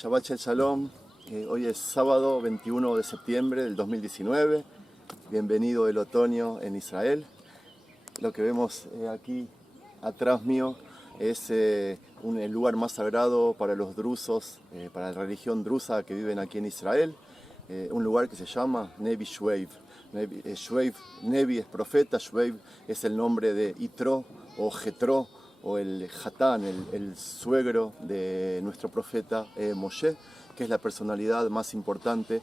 Shabbat Shalom, hoy es sábado 21 de septiembre del 2019, bienvenido el otoño en Israel. Lo que vemos aquí atrás mío es el lugar más sagrado para los drusos, para la religión drusa que viven aquí en Israel, un lugar que se llama Nevi Shveiv. Nevi es profeta, Shveiv es el nombre de Yitro o Jetro, o el Hatán, el suegro de nuestro profeta Moshe, que es la personalidad más importante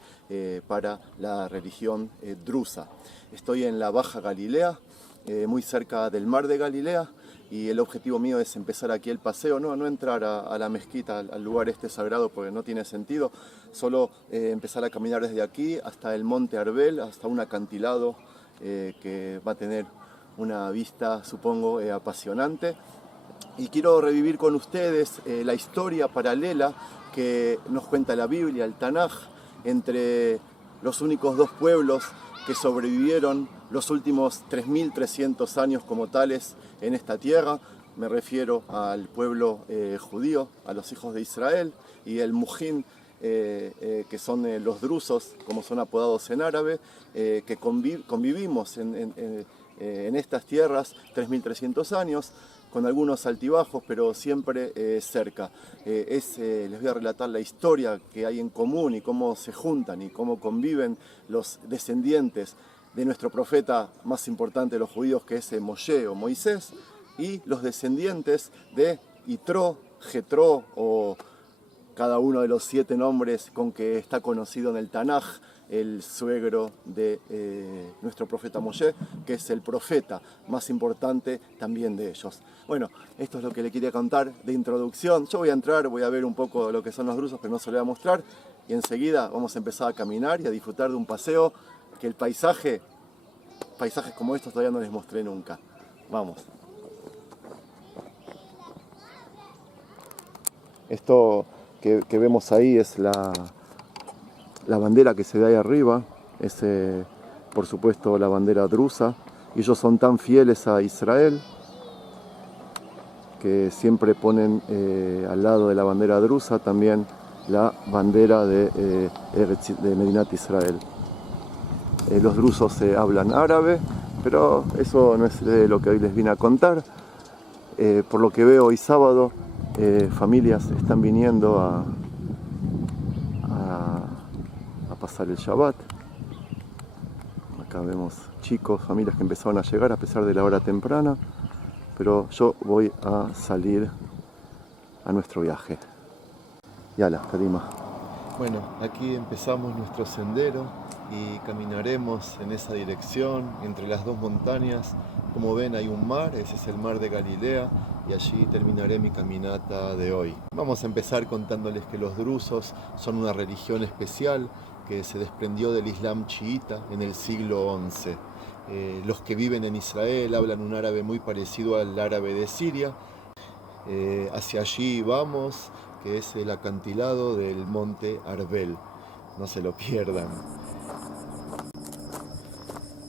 para la religión drusa. Estoy en la Baja Galilea, muy cerca del mar de Galilea, y el objetivo mío es empezar aquí el paseo, no entrar a la mezquita, al lugar este sagrado, porque no tiene sentido, solo empezar a caminar desde aquí hasta el monte Arbel, hasta un acantilado que va a tener una vista, supongo, apasionante. Y quiero revivir con ustedes la historia paralela que nos cuenta la Biblia, el Tanaj, entre los únicos dos pueblos que sobrevivieron los últimos 3.300 años como tales en esta tierra. Me refiero al pueblo judío, a los hijos de Israel, y el Mujin, que son los drusos, como son apodados en árabe, que convivimos en estas tierras 3.300 años, con algunos altibajos, pero siempre cerca. Les voy a relatar la historia que hay en común y cómo se juntan y cómo conviven los descendientes de nuestro profeta más importante de los judíos, que es Moshe o Moisés, y los descendientes de Yitro, Jetro, o cada uno de los 7 nombres con que está conocido en el Tanaj, el suegro de nuestro profeta Moshe, que es el profeta más importante también de ellos. Bueno, esto es lo que le quería contar de introducción. Yo voy a entrar, voy a ver un poco lo que son los drusos, pero no se lo voy a mostrar, y enseguida vamos a empezar a caminar y a disfrutar de un paseo que paisajes como estos todavía no les mostré nunca. Vamos. Esto que vemos ahí es la bandera que se ve ahí arriba, es por supuesto la bandera drusa. Ellos son tan fieles a Israel que siempre ponen al lado de la bandera drusa también la bandera de Medinat Israel. Los drusos hablan árabe, pero eso no es lo que hoy les vine a contar. Por lo que veo hoy sábado, familias están viniendo a pasar el Shabbat. Acá vemos chicos, familias que empezaron a llegar a pesar de la hora temprana, pero yo voy a salir a nuestro viaje. Yala, Kadima. Bueno, aquí empezamos nuestro sendero y caminaremos en esa dirección, entre las dos montañas. Como ven, hay un mar, ese es el mar de Galilea, y allí terminaré mi caminata de hoy. Vamos a empezar contándoles que los drusos son una religión especial que se desprendió del Islam chiita en el siglo XI. Los que viven en Israel hablan un árabe muy parecido al árabe de Siria. Hacia allí vamos, que es el acantilado del monte Arbel. No se lo pierdan.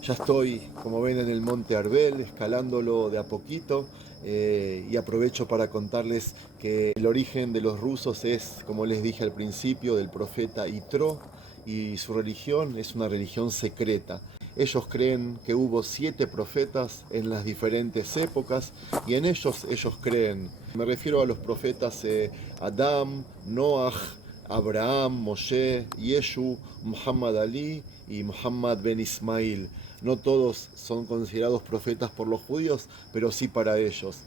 Ya estoy, como ven, en el monte Arbel, escalándolo de a poquito, y aprovecho para contarles que el origen de los rusos es, como les dije al principio, del profeta Yitro, y su religión es una religión secreta. Ellos creen que hubo 7 profetas en las diferentes épocas, y en ellos creen. Me refiero a los profetas Adam, Noach, Abraham, Moshe, Yeshu, Muhammad Ali y Muhammad ben Ismail. No todos son considerados profetas por los judíos, pero sí para ellos.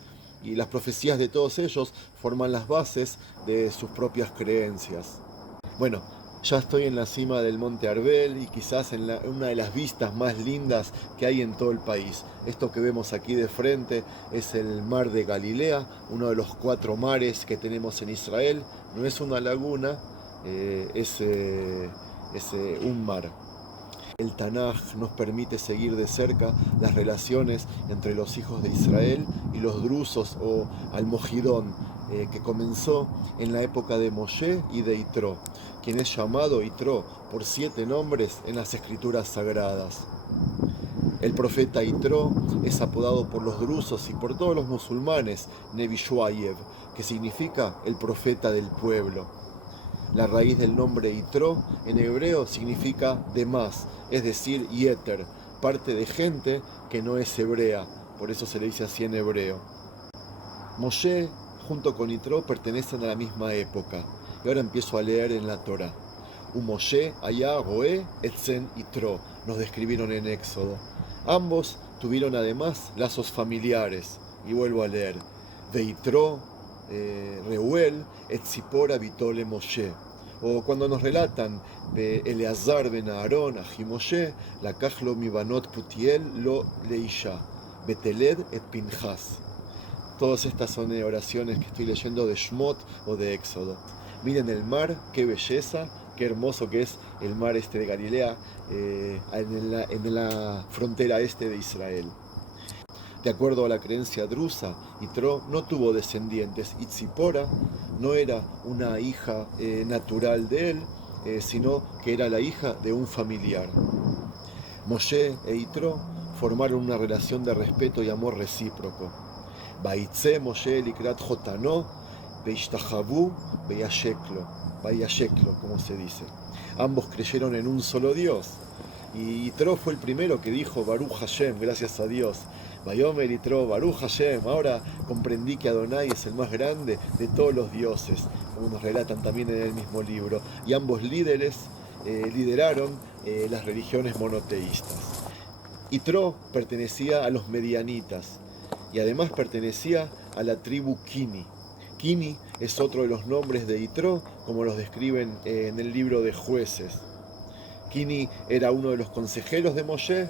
Y las profecías de todos ellos forman las bases de sus propias creencias. Bueno, ya estoy en la cima del monte Arbel y quizás en una de las vistas más lindas que hay en todo el país. Esto que vemos aquí de frente es el mar de Galilea, uno de los 4 mares que tenemos en Israel. No es una laguna, es un mar. El Tanaj nos permite seguir de cerca las relaciones entre los hijos de Israel y los drusos o Almogidón, que comenzó en la época de Moshe y de Yitro, quien es llamado Yitro por 7 nombres en las escrituras sagradas. El profeta Yitro es apodado por los drusos y por todos los musulmanes Nevi Shveiv, que significa el profeta del pueblo. La raíz del nombre Yitro en hebreo significa demás, es decir, yeter, parte de gente que no es hebrea, por eso se le dice así en hebreo. Moshe junto con Yitro pertenecen a la misma época, y ahora empiezo a leer en la Torá. Moshe allá Goé Etzen Yitro, nos describieron en Éxodo. Ambos tuvieron además lazos familiares, y vuelvo a leer. De Yitro, Reuel, Etzipora Vitole Moshe. O cuando nos relatan de Eleazar ben Aarón, Aji Moshe, la Kachlo Mibanot Putiel lo Leisha, Beteled et Pinjas. Todas estas son oraciones que estoy leyendo de Shmot o de Éxodo. Miren el mar, qué belleza, qué hermoso que es el mar este de Galilea, en la frontera este de Israel. De acuerdo a la creencia drusa, Yitro no tuvo descendientes y Tzipora no era una hija natural de él, sino que era la hija de un familiar. Moshe e Yitro formaron una relación de respeto y amor recíproco. Baitze Moshe likrat Jotano, Beishtahabu, Vayasheklo, como se dice. Ambos creyeron en un solo Dios. Y Yitro fue el primero que dijo Baruch Hashem, gracias a Dios. Vayomer Yitro, Baruch Hashem, ahora comprendí que Adonai es el más grande de todos los dioses, como nos relatan también en el mismo libro. Y ambos líderes lideraron las religiones monoteístas. Yitro pertenecía a los medianitas y además pertenecía a la tribu Kini. Kini es otro de los nombres de Yitro, como los describen en el libro de Jueces. Kini era uno de los consejeros de Moshe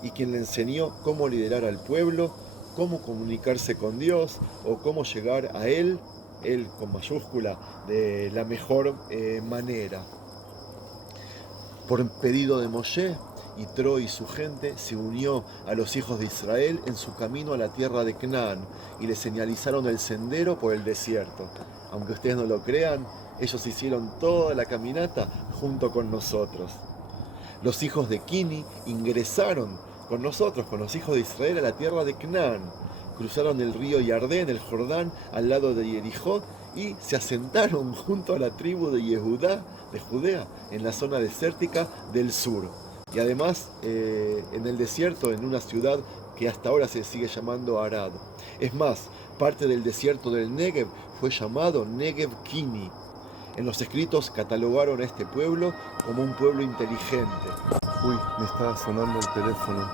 y quien le enseñó cómo liderar al pueblo, cómo comunicarse con Dios o cómo llegar a él con mayúscula, de la mejor manera. Por pedido de Moshe, Yitro y su gente se unió a los hijos de Israel en su camino a la tierra de Canaán y les señalizaron el sendero por el desierto. Aunque ustedes no lo crean, ellos hicieron toda la caminata junto con nosotros. Los hijos de Kini ingresaron con nosotros, con los hijos de Israel, a la tierra de Canaán. Cruzaron el río Yardén, el Jordán, al lado de Jericó y se asentaron junto a la tribu de Yehudá, de Judea, en la zona desértica del sur. Y además en el desierto, en una ciudad que hasta ahora se sigue llamando Arad. Es más, parte del desierto del Negev fue llamado Negev Kini. En los escritos catalogaron a este pueblo como un pueblo inteligente. Uy, me está sonando el teléfono.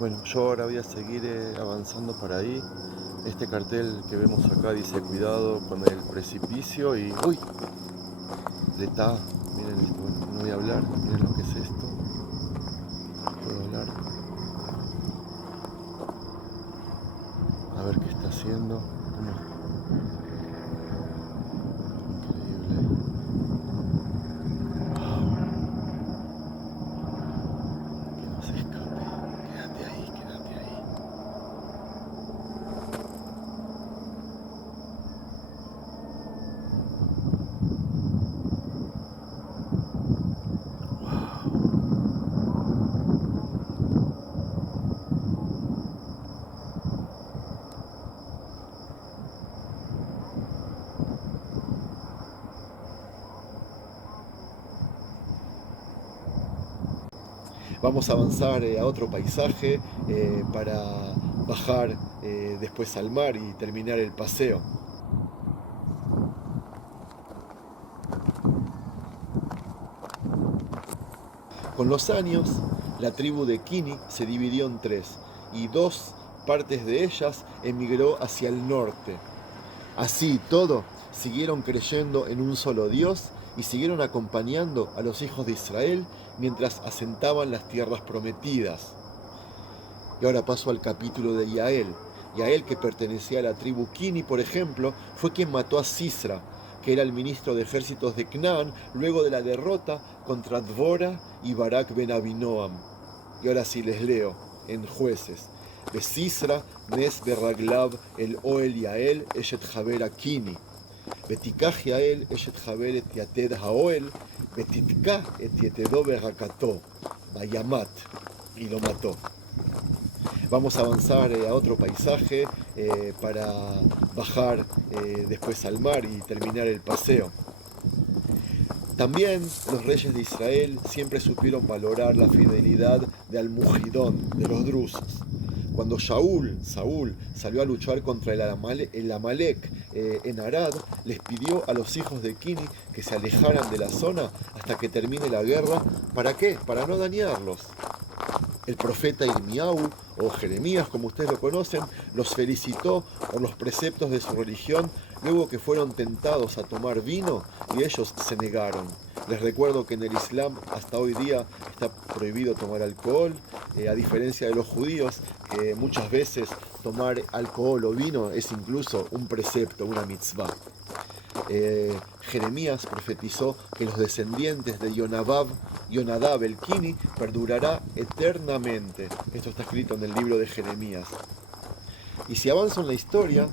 Bueno, yo ahora voy a seguir avanzando para ahí. Este cartel que vemos acá dice cuidado con el precipicio y... ¡Uy! Letá, miren esto, bueno, no voy a hablar, miren lo que es esto. Puedo hablar. A ver qué está haciendo. Increíble. Wow. Que no se escape. Quédate ahí, quédate ahí. Vamos a avanzar a otro paisaje para bajar después al mar y terminar el paseo. Con los años, la tribu de Kini se dividió en tres y dos partes de ellas emigró hacia el norte. Así todo, siguieron creyendo en un solo Dios y siguieron acompañando a los hijos de Israel mientras asentaban las tierras prometidas. Y ahora paso al capítulo de Yael. Yael, que pertenecía a la tribu Kini, por ejemplo, fue quien mató a Sisra, que era el ministro de ejércitos de Canaán, luego de la derrota contra Dvora y Barak ben Abinoam. Y ahora sí les leo en Jueces. De Sisra, Nes beraglav el Oel Yael, eshet Jaber Kini. Betikach Yael, eshet Jaber et Yated Haoel, Betitka et Yetedo berakato, Bayamat, y lo mató. Vamos a avanzar a otro paisaje para bajar después al mar y terminar el paseo. También los reyes de Israel siempre supieron valorar la fidelidad de Almujidón, de los drusos. Cuando Saúl salió a luchar contra el Amalek en Arad, les pidió a los hijos de Kini que se alejaran de la zona hasta que termine la guerra. ¿Para qué? Para no dañarlos. El profeta Irmiau, o Jeremías como ustedes lo conocen, los felicitó por los preceptos de su religión luego que fueron tentados a tomar vino y ellos se negaron. Les recuerdo que en el Islam hasta hoy día está prohibido tomar alcohol, a diferencia de los judíos, que muchas veces tomar alcohol o vino es incluso un precepto, una mitzvah. Jeremías profetizó que los descendientes de Yonadab el Kini perdurará eternamente. Esto está escrito en el libro de Jeremías. Y si avanzo en la historia,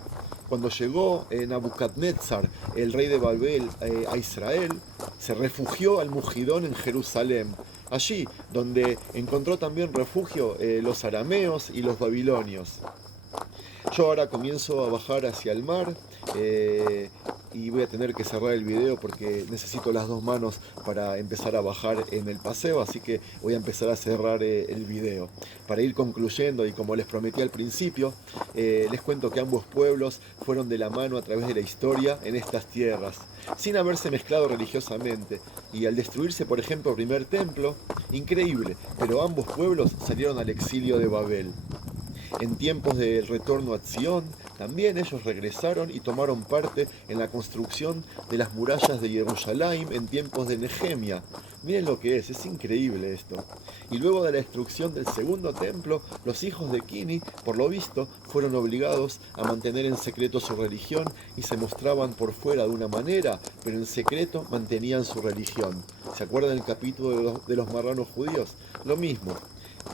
cuando llegó Nabucodonosor, el rey de Babel, a Israel, se refugió al Mugidón en Jerusalén, allí donde encontró también refugio los arameos y los babilonios. Yo ahora comienzo a bajar hacia el mar y voy a tener que cerrar el video porque necesito las dos manos para empezar a bajar en el paseo, así que voy a empezar a cerrar el video. Para ir concluyendo, y como les prometí al principio, les cuento que ambos pueblos fueron de la mano a través de la historia en estas tierras, sin haberse mezclado religiosamente, y al destruirse, por ejemplo, el primer templo, increíble, pero ambos pueblos salieron al exilio de Babel. En tiempos del retorno a Sion, también ellos regresaron y tomaron parte en la construcción de las murallas de Jerusalén en tiempos de Nehemia. Miren lo que es increíble esto. Y luego de la destrucción del segundo templo, los hijos de Kini, por lo visto, fueron obligados a mantener en secreto su religión y se mostraban por fuera de una manera, pero en secreto mantenían su religión. ¿Se acuerdan del capítulo de los marranos judíos? Lo mismo.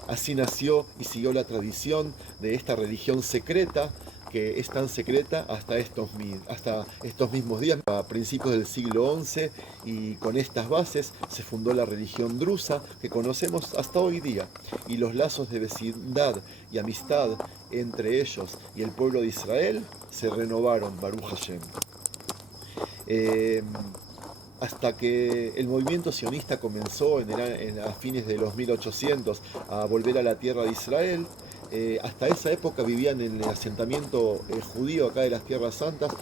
Así nació y siguió la tradición de esta religión secreta, que es tan secreta hasta estos mismos días, a principios del siglo XI, y con estas bases se fundó la religión drusa que conocemos hasta hoy día, y los lazos de vecindad y amistad entre ellos y el pueblo de Israel se renovaron, Baruch Hashem. Hasta que el movimiento sionista comenzó a fines de los 1800 a volver a la tierra de Israel. Hasta esa época vivían en el asentamiento judío acá de las Tierras Santas,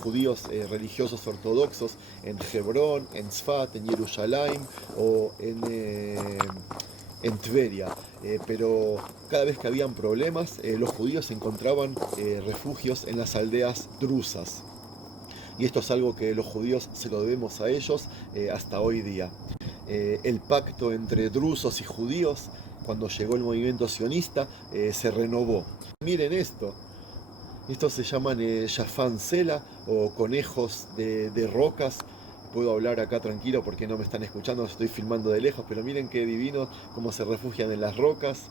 judíos religiosos ortodoxos en Hebrón, en Tzfat, en Jerusalén o en Tveria. Pero cada vez que habían problemas, los judíos encontraban refugios en las aldeas drusas. Y esto es algo que los judíos se lo debemos a ellos hasta hoy día. El pacto entre drusos y judíos, cuando llegó el movimiento sionista, se renovó. Miren esto. Estos se llaman Shafan Sela o conejos de rocas. Puedo hablar acá tranquilo porque no me están escuchando, estoy filmando de lejos, pero miren qué divino cómo se refugian en las rocas.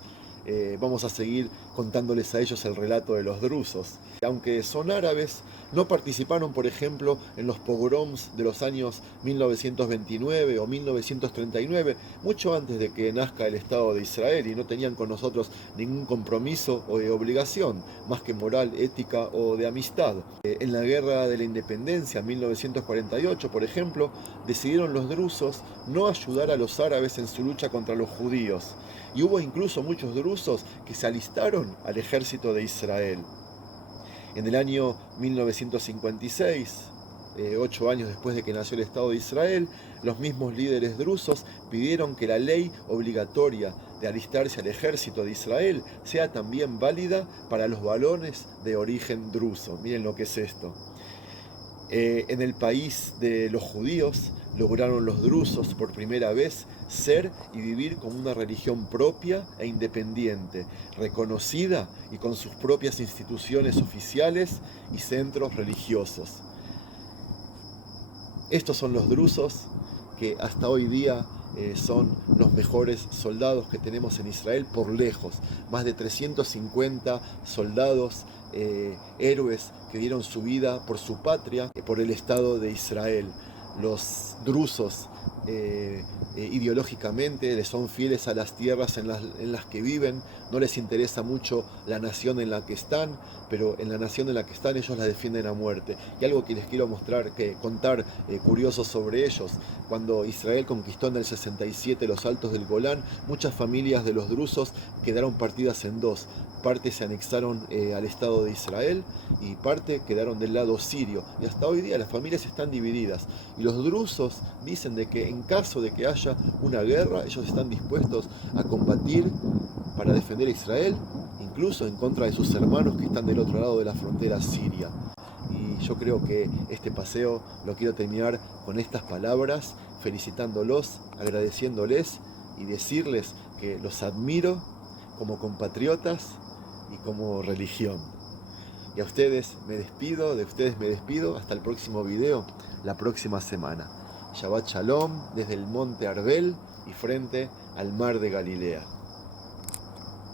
Vamos a seguir contándoles a ellos el relato de los drusos. Aunque son árabes, no participaron, por ejemplo, en los pogroms de los años 1929 o 1939, mucho antes de que nazca el Estado de Israel, y no tenían con nosotros ningún compromiso o obligación, más que moral, ética o de amistad. En la Guerra de la Independencia, en 1948, por ejemplo, decidieron los drusos no ayudar a los árabes en su lucha contra los judíos. Y hubo incluso muchos drusos que se alistaron al ejército de Israel. En el año 1956, 8 años después de que nació el Estado de Israel, los mismos líderes drusos pidieron que la ley obligatoria de alistarse al ejército de Israel sea también válida para los varones de origen druso. Miren lo que es esto. En el país de los judíos lograron los drusos por primera vez ser y vivir como una religión propia e independiente, reconocida y con sus propias instituciones oficiales y centros religiosos. Estos son los drusos que hasta hoy día son los mejores soldados que tenemos en Israel por lejos. Más de 350 soldados, héroes que dieron su vida por su patria, por el Estado de Israel. Los drusos ideológicamente, les son fieles a las tierras en las que viven, no les interesa mucho la nación en la que están, pero en la nación en la que están ellos la defienden a muerte. Y algo que les quiero contar curioso sobre ellos: cuando Israel conquistó en el 67 los altos del Golán, muchas familias de los drusos quedaron partidas en dos. Parte se anexaron al Estado de Israel y parte quedaron del lado sirio. Y hasta hoy día las familias están divididas. Y los drusos dicen de que en caso de que haya una guerra, ellos están dispuestos a combatir para defender a Israel, incluso en contra de sus hermanos que están del otro lado de la frontera siria. Y yo creo que este paseo lo quiero terminar con estas palabras, felicitándolos, agradeciéndoles y decirles que los admiro como compatriotas y como religión. Y a ustedes me despido, hasta el próximo video, la próxima semana. Shabbat Shalom desde el monte Arbel y frente al mar de Galilea.